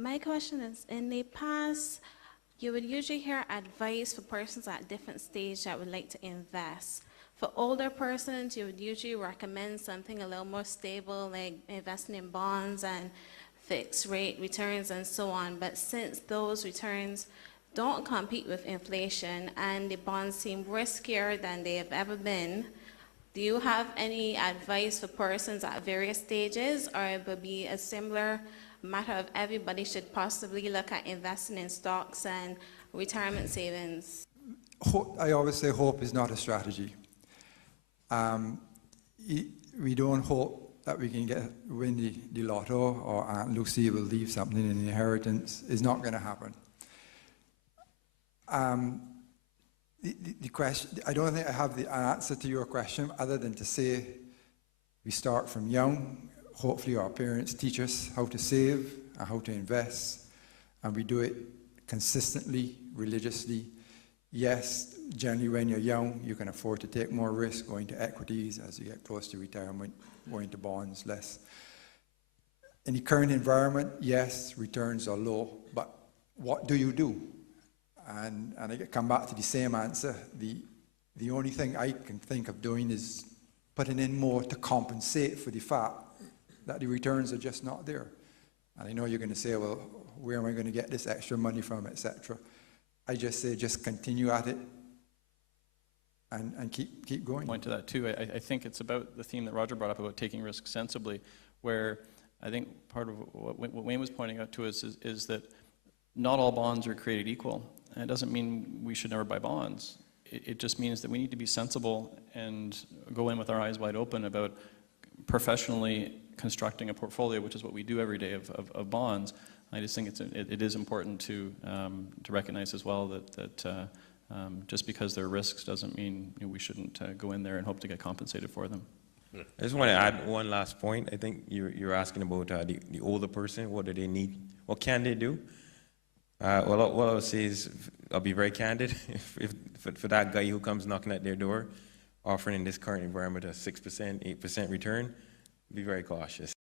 My question is, in the past, you would usually hear advice for persons at different stages that would like to invest. For older persons, you would usually recommend something a little more stable, like investing in bonds and fixed rate returns and so on. But since those returns don't compete with inflation and the bonds seem riskier than they have ever been, do you have any advice for persons at various stages, or it would be a similar matter of everybody should possibly look at investing in stocks and retirement savings? I always say hope is not a strategy. We don't hope that we can win the lotto or Aunt Lucy will leave something in inheritance. It's not going to happen. The question, I don't think I have the answer to your question other than to say we start from young. Hopefully our parents teach us how to save and how to invest, and we do it consistently, religiously. Yes, generally when you're young, you can afford to take more risk going to equities. As you get close to retirement, going to bonds less. In the current environment, yes, returns are low, but what do you do? And I come back to the same answer. The only thing I can think of doing is putting in more to compensate for the fact that the returns are just not there. And I know you're going to say, well, where am I going to get this extra money from, etc. I just say, just continue at it and keep going. Point to that too. I think it's about the theme that Roger brought up about taking risks sensibly, where I think part of what Wayne was pointing out to us is that not all bonds are created equal. And it doesn't mean we should never buy bonds. It just means that we need to be sensible and go in with our eyes wide open about professionally constructing a portfolio, which is what we do every day of bonds. I just think it is important to recognize as well that just because there are risks doesn't mean we shouldn't go in there and hope to get compensated for them. I just want to add one last point. I think you're asking about the older person. What do they need? What can they do? Well, what I'll say is, I'll be very candid. if for that guy who comes knocking at their door, offering in this current environment a 6%, 8% return, be very cautious.